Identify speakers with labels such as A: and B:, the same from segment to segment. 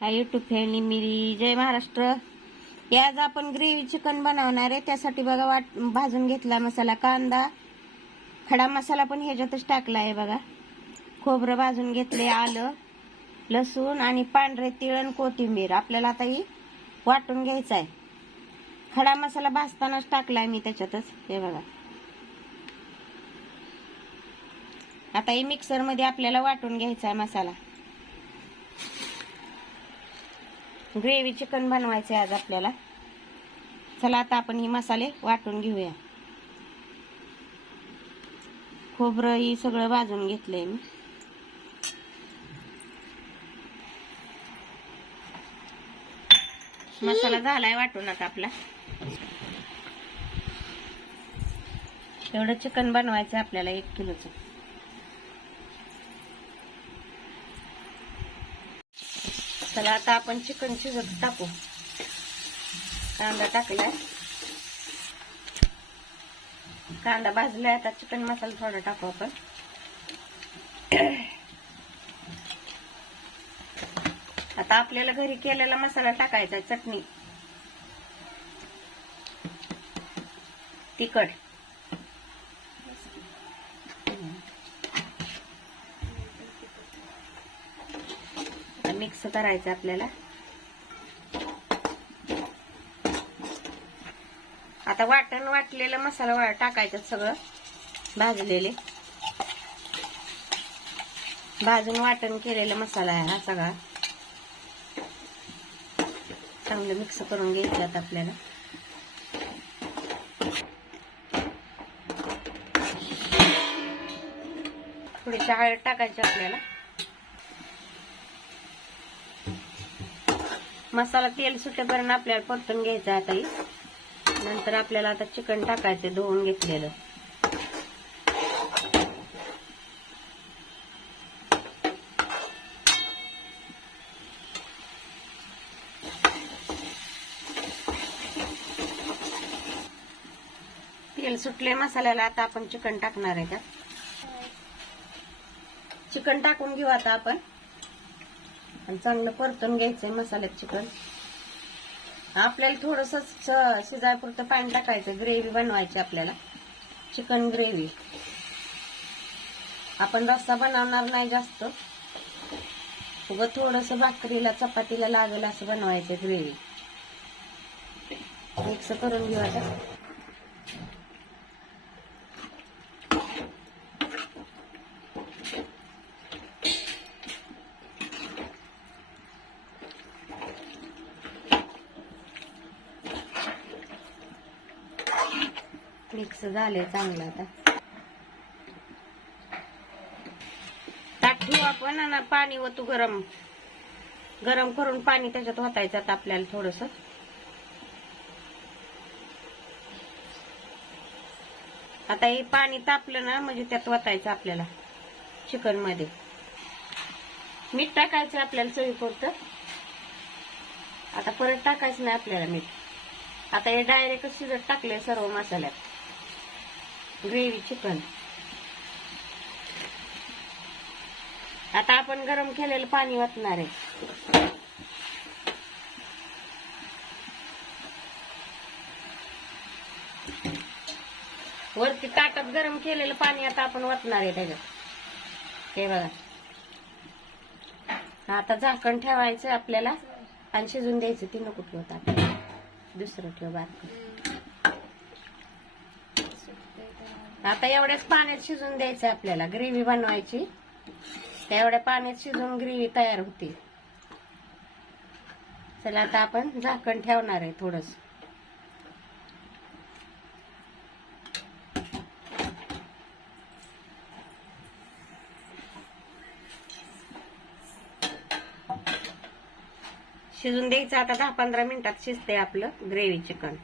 A: हा YouTube family मिरी जय महाराष्ट्र. आज आपण ग्रेव्ही चिकन बनवणार आहे. त्यासाठी बघा वाट भाजून घेतला मसाला कांदा. खडा मसाला पण ह्याच्यातच टाकला आहे बघा. खोबरं भाजून घेतले आलं लसूण आणि पांढरे तिळण कोथिंबीर. आपल्याला आता ही वाटून घ्यायचं आहे. खडा मसाला भाजतानाच टाकला आहे मी त्याच्यातच. हे बघा. आता हे मिक्सरमध्ये आपल्याला वाटून घ्यायचा आहे मसाला. ग्रेव्ही चिकन बनवायचं आहे आज आपल्याला. चला आता आपण हे मसाले वाटून घेऊया. खोबरं ही सगळं भाजून घेतलंय मी. मसाला झालाय वाटून आता आपला. एवढं चिकन बनवायचं आपल्याला एक किलोचं. चला आता आपण चिकन शिजत टाकू. कांदा टाकलाय. कांदा भाजलाय आता चिकन मसाला थोडा टाकू आपण. आता आपल्याला घरी केलेला मसाला टाकायचा आहे, चटणी. तिखट. मिक्स करायचं आपल्याला. आता वाटण वाटलेलं मसाला टाकायचं सगळं भाजलेले. भाजून वाटण केलेला मसाला आहे हा सगळा. चांगलं मिक्स करून घ्यायच्यात आपल्याला. थोडीशी हळद टाकायची आपल्याला. मसाला तेल सुटेपर्यंत आपल्याला परतून घ्यायचा आता ही. नंतर आपल्याला आता चिकन टाकायचं धुवून घेतलेलं. तेल सुटले मसाल्याला आता आपण चिकन टाकणार आहे का? चिकन टाकून घेऊ आता आपण. आणि चांगलं परतून घ्यायचंय मसाल्यात चिकन. आपल्याला थोडस शिजायपुरतं पाणी टाकायचं ग्रेव्ही बनवायची आपल्याला. Chicken gravy. आपण रस्सा बनवणार नाही जास्त. उगं थोडस भाकरीला चपातीला लागेल असं बनवायचं ग्रेव्ही. मिक्स करून घेऊ आता. मिक्स झाले चांगलं आता. ताट ठेवू आपण आणि पाणी ओतू गरम. गरम करून पाणी त्याच्यात होतायचं आता आपल्याला थोडस. आता हे पाणी तापलं ना म्हणजे त्यात वतायचं आपल्याला चिकनमध्ये मीठ टाकायचं आपल्याला चवीपुरतं आता परत टाकायचं नाही आपल्याला मीठ. आता हे डायरेक्ट शिजत टाकले सर्व मसाल्यात. ग्रेव्ही चिकन आता आपण गरम केलेलं पाणी वाचणार आहे. वरती ताटात गरम केलेलं पाणी आता आपण वाचणार आहे त्याच्यात. हे बघा. आता झाकण ठेवायचं आपल्याला आणि शिजून द्यायचं ती नको ठेवतात दुसरं ठेव बारकं. आता एवढ्याच पाण्यात शिजून द्यायचं आपल्याला. ग्रेव्ही बनवायची. त्या एवढ्या पाण्यात शिजून ग्रेव्ही तयार होती. चला आता आपण झाकण ठेवणार आहे थोडस. शिजून द्यायचं. आता दहा पंधरा मिनिटात शिजते आपलं ग्रेव्ही चिकन.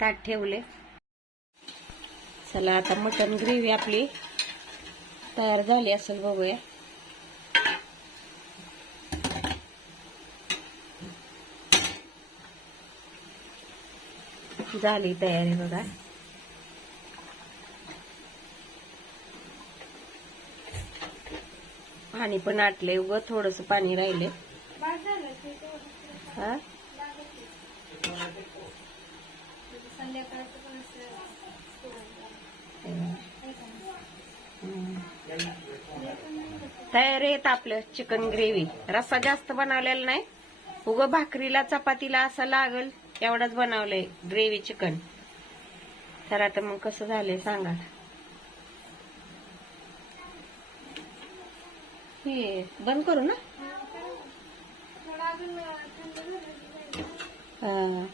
A: ताट ठेवले चला आता मटन ग्रेव्ही आपली तयार झाली असेल बघूया. झाली तयारी बघा. पाणी पण आटले उग थोडस पाणी राहिले हा? तयार येत आपलं चिकन ग्रेव्ही. रस्सा जास्त बनवलेला नाही. उग भाकरीला चपातीला असं लागल एवढंच बनवलंय ग्रेव्ही चिकन. तर आता मग कसं झालंय सांगा. हे बंद करू ना? हा.